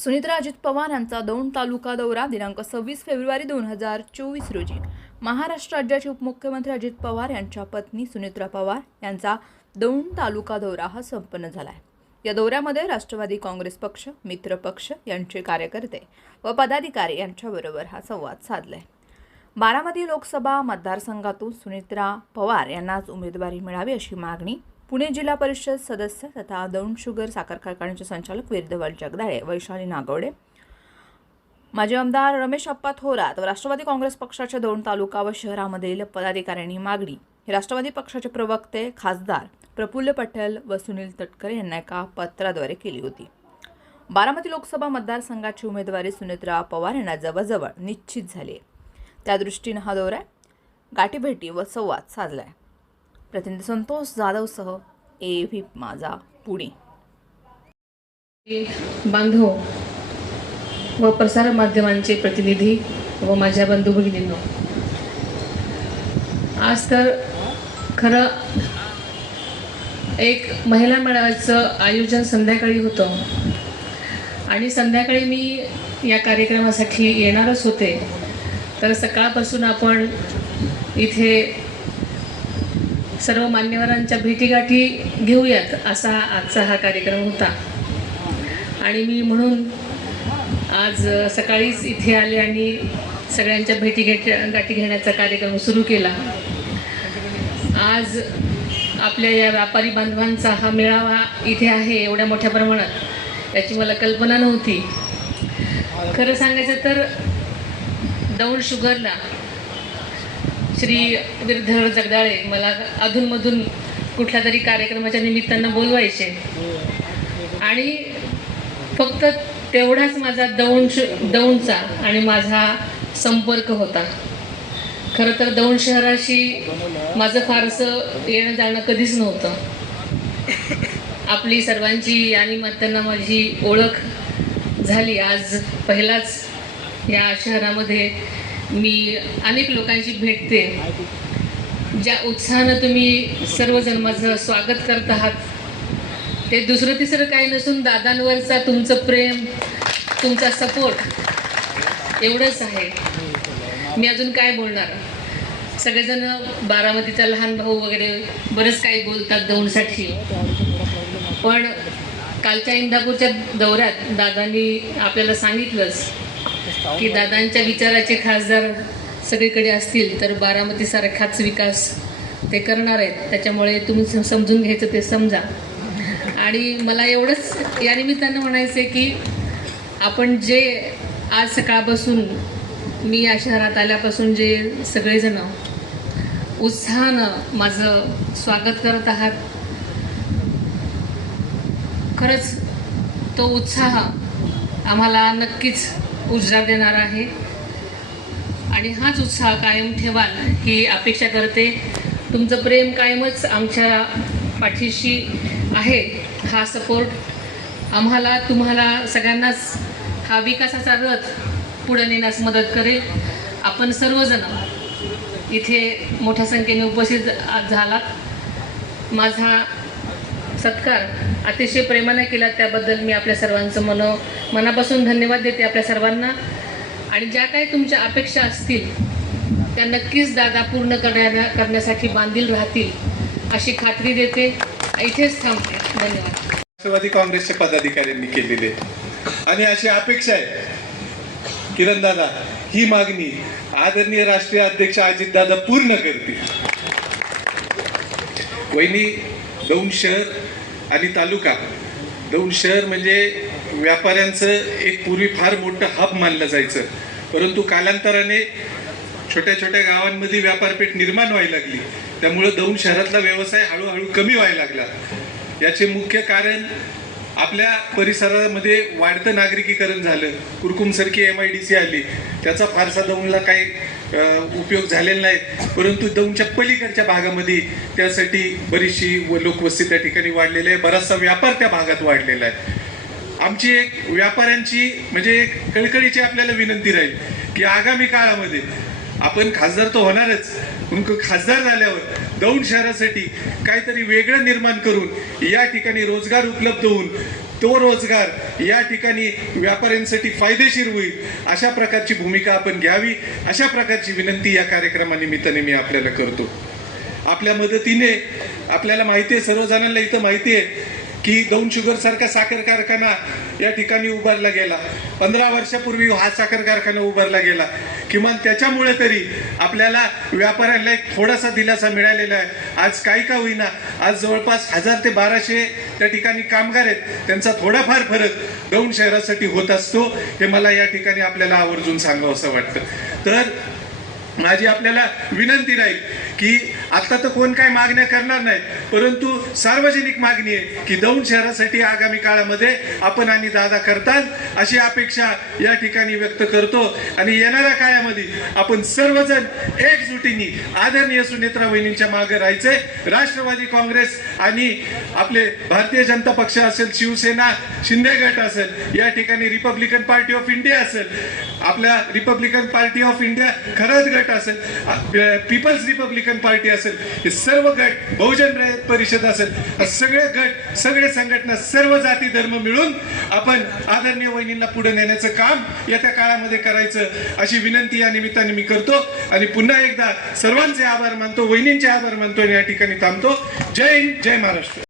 सुनित्रा अजित पवार यांचा दौंड तालुका दौरा दिनांक सव्वीस फेब्रुवारी दोन हजार चोवीस रोजी. महाराष्ट्र राज्याचे उपमुख्यमंत्री अजित पवार यांच्या पत्नी सुनित्रा पवार यांचा दौंड तालुका दौरा हा संपन्न झाला आहे या दौऱ्यामध्ये राष्ट्रवादी काँग्रेस पक्ष मित्र पक्ष यांचे कार्यकर्ते व पदाधिकारी यांच्याबरोबर हा संवाद साधलाय. बारामती लोकसभा मतदारसंघातून सुनित्रा पवार यांनाच उमेदवारी मिळावी अशी मागणी पुणे जिल्हा परिषद सदस्य तथा दौंड शुगर साखर कारखान्याचे संचालक वीरधवल जगदाळे वैशाली नागवडे. माजी आमदार रमेश अप्पा थोरात व राष्ट्रवादी काँग्रेस पक्षाच्या दोन तालुका व शहरामधील पदाधिकाऱ्यांनी मागणी. राष्ट्रवादी पक्षाचे प्रवक्ते खासदार प्रफुल्ल पटेल व सुनील तटकरे यांना एका पत्राद्वारे केली होती. बारामती लोकसभा मतदारसंघाची उमेदवारी सुनेत्रा पवार यांना जवळजवळ निश्चित झाली. आहे त्या दृष्टीनं हा दौरा गाठीभेटी व संवाद साधला आहे प्रतिनिधी संतोष जाधवसह ए व्ही माझा पुणे. बांधव व प्रसार माध्यमांचे प्रतिनिधी व माझ्या बंधू भगिनींनो आज तर खरं एक महिला मेळाव्याचं आयोजन संध्याकाळी होतं. आणि संध्याकाळी मी या कार्यक्रमासाठी येणारच होते. तर सकाळपासून आपण इथे सर्व मान्यवरांच्या भेटीगाठी घेऊयात असा आजचा हा कार्यक्रम होता. आणि मी म्हणून आज सकाळीच इथे आले आणि सगळ्यांच्या भेटी घेट गाठी घेण्याचा कार्यक्रम सुरू केला. आज आपल्या या व्यापारी बांधवांचा हा मेळावा इथे आहे एवढ्या मोठ्या प्रमाणात. याची मला कल्पना नव्हती. खरं सांगायचं तर दौंड शुगरला श्री गिरधर जगदाळे मला अधूनमधून कुठल्या तरी कार्यक्रमाच्या निमित्तानं बोलवायचे. आणि फक्त तेवढाच माझा दौंड श- दौंडचा आणि माझा संपर्क होता. खरं तर दौंड शहराशी माझं फारसं येणं जाणं कधीच नव्हतं. आपली सर्वांची आणि मातांना माझी ओळख झाली. आज पहिलाच या शहरामध्ये मी अनेक लोकांशी भेटते. ज्या उत्साहानं तुम्ही सर्वजण माझं स्वागत करत आहात ते दुसरं तिसरं काही नसून दादांवरचा तुमचं प्रेम तुमचा सपोर्ट एवढंच आहे. मी अजून काय बोलणार? सगळेजण बारामतीचा लहान भाऊ वगैरे बरंच काही बोलतात दौंडसाठी. पण कालच्या इंदापूरच्या दौऱ्यात दादांनी आपल्याला सांगितलंच की दादांच्या विचाराचे खासदार सगळीकडे असतील तर बारामतीसारखाच विकास ते करणार आहेत. त्याच्यामुळे तुम्ही समजून घ्यायचं ते समजा. आणि मला एवढंच या निमित्तानं म्हणायचं आहे की आपण जे आज सकाळपासून मी या शहरात आल्यापासून जे सगळेजण उत्साहानं माझं स्वागत करत आहात खरंच तो उत्साह आम्हाला नक्कीच उजळा देणार आहे. आणि हाच उत्साह कायम ठेवाल ही अपेक्षा करते. तुमचं प्रेम कायमच आमच्या पाठीशी आहे. हा सपोर्ट आम्हाला तुम्हाला सगळ्यांनाच हा विकासाचा रथ पुढे नेण्यास मदत करेल. आपण सर्वजण इथे मोठ्या संख्येने उपस्थित झालात. माझा सत्कार अतिशय प्रेमाने केला त्याबद्दल मी आपल्या सर्वांचं मन मनापासून धन्यवाद देते आपल्या सर्वांना. आणि ज्या काही तुमच्या अपेक्षा असतील त्या नक्कीच दादा पूर्ण करण्या करण्यासाठी बांधील राहतील अशी खात्री देते. इथेच थांबते. धन्यवाद. राष्ट्रवादी काँग्रेसच्या पदाधिकाऱ्यांनी केलेले आणि अशी अपेक्षा आहे किरण दादा ही मागणी आदरणीय राष्ट्रीय अध्यक्ष अजित दादा पूर्ण करतील. वहिनी दौंड शहर आणि तालुका. दौंड शहर म्हणजे व्यापाऱ्यांचं एक पूर्वी फार मोठं हब मानलं जायचं. परंतु कालांतराने छोट्या छोट्या गावांमध्ये व्यापारपेठ निर्माण व्हायला लागली. त्यामुळं दौंड शहरातला व्यवसाय हळूहळू कमी व्हायला लागला. याचे मुख्य कारण आपल्या परिसरामध्ये वाढतं नागरिकीकरण झालं. कुरकुमसारखी एम आय डी सी आली. त्याचा फारसा दौंडला काही उपयोग झालेला नाही. परंतु दौंडच्या पलीकडच्या भागामध्ये त्यासाठी बरीचशी व लोकवस्ती त्या ठिकाणी वाढलेली आहे. बराचसा व्यापार त्या भागात वाढलेला आहे. आमची एक व्यापाऱ्यांची म्हणजे एक कळकळीची आपल्याला विनंती राहील की आगामी काळामध्ये आपण खासदार तो होणारच. खासदार झाल्यावर दौंड शहरासाठी काहीतरी वेगळं निर्माण करून या ठिकाणी रोजगार उपलब्ध होऊन तो रोजगार या ठिकाणी व्यापाऱ्यांसाठी फायदेशीर होईल अशा प्रकारची भूमिका आपण घ्यावी अशा प्रकारची विनंती या कार्यक्रमानिमित्ताने मी आपल्याला करतो. आपल्या मदतीने आपल्याला माहिती आहे सर्वजणांना इथं माहिती आहे. की दौन शुगर सारखा साखर कारखाना या ठिकाणी उभारला गेला. पंधरा वर्षापूर्वी हा साखर कारखाना उभारला गेला. किमान त्याच्यामुळे तरी आपल्याला व्यापाऱ्यांना एक थोडासा दिलासा मिळालेला आहे. आज काही का होईना आज जवळपास हजार ते बाराशे त्या ठिकाणी कामगार आहेत. त्यांचा थोडाफार फरक दौंड शहरासाठी होत असतो हे मला या ठिकाणी आपल्याला आवर्जून सांगावं असं वाटतं. तर माझी आपल्याला विनंती राहील की आता तर कोण काय मागण्या करणार नाही. परंतु सार्वजनिक मागणी आहे की दौंड शहरासाठी आगामी काळामध्ये आपण आणि दादा करतात अशी अपेक्षा या ठिकाणी व्यक्त करतो. आणि येणाऱ्या काळामध्ये आपण सर्वजण एकजुटीने आदरणीय सुनेत्रा वहिनींच्या मागे राहायचंय राष्ट्रवादी काँग्रेस आणि आपले भारतीय जनता पक्ष असेल शिवसेना शिंदे गट असेल या ठिकाणी रिपब्लिकन पार्टी ऑफ इंडिया असेल आपल्या रिपब्लिकन पार्टी ऑफ इंडिया खरंच गट असेल पीपल्स रिपब्लिकन पार्टी असेल हे सर्व गट बहुजन परिषद असेल सगळे गट सगळे संघटना सर्व जाती धर्म मिळून आपण आदरणीय वहिनींना पुढे नेण्याचं काम येत्या काळामध्ये करायचं अशी विनंती या निमित्ताने मी करतो. आणि पुन्हा एकदा सर्वांचे आभार मानतो वहिनींचे आभार मानतो आणि या ठिकाणी थांबतो. जय हिंद जय महाराष्ट्र.